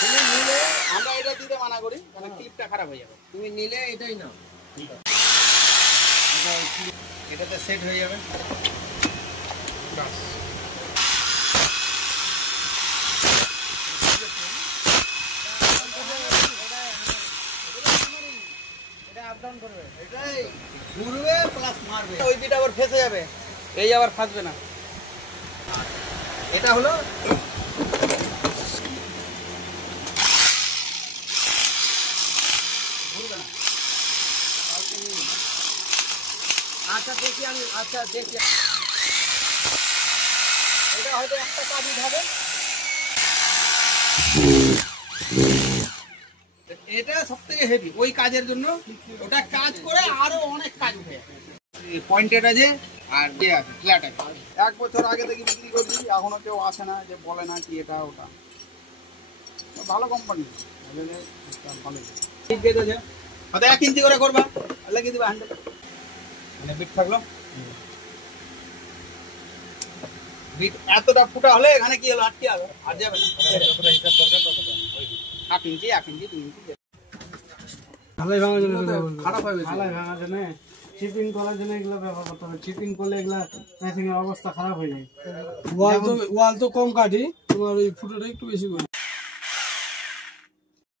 তুমি নিলে আমরা এটা দিতে মানা করি, কারণ ক্লিপটা খারাপ হয়ে যাবে। তুমি নিলে এটাই নাও, এটাতে সেট হয়ে যাবে। এটা আপ ডাউন করবে, এটাই ঘুরবে প্লাস মারবে। ওই দিটা আবার ফেসে যাবে, এই আবার ফাঁসবে না। এটা হলো ঘুরবে না। আচ্ছা দেখি আমি, আচ্ছা দেখি, এটা হয়তো একটা কাজ উঠাবে, এটা সব থেকে হেভি ওই কাজের জন্য। ওটা কাজ করে আরো অনেক কাজ উঠে পয়েন্টেড আছে আর যে আছে ফ্ল্যাট আছে। 1 বছর আগে থেকে বিক্রি করছি, এখনো কেউ আসে না যে বলে না কি এটা ওটা। ভালো কোম্পানি, ভালো ঠিক আছে। হয়তো 1 ইঞ্চি করে করবা, লাগিয়ে দিবা হ্যান্ডেল, মানে বিট থাকলো। বিট এতটা ফুটা হলে এখানে কি হলো, আটকে যাবে, আর যাবে না। 1 ইঞ্চি 1 ইঞ্চি 2 ইঞ্চি ঢালাই ভাঙার জন্য খারাপ হবে। ঢালাই ভাঙার জন্য চিপিং করার জন্য এগুলো ব্যবহার করতে হবে। চিপিং করলে এগুলা ম্যাচিং এর অবস্থা খারাপ হয়ে যায়। ওয়াল তো কম কাটি, তোমার ওই ফুটোটা একটু বেশি করে।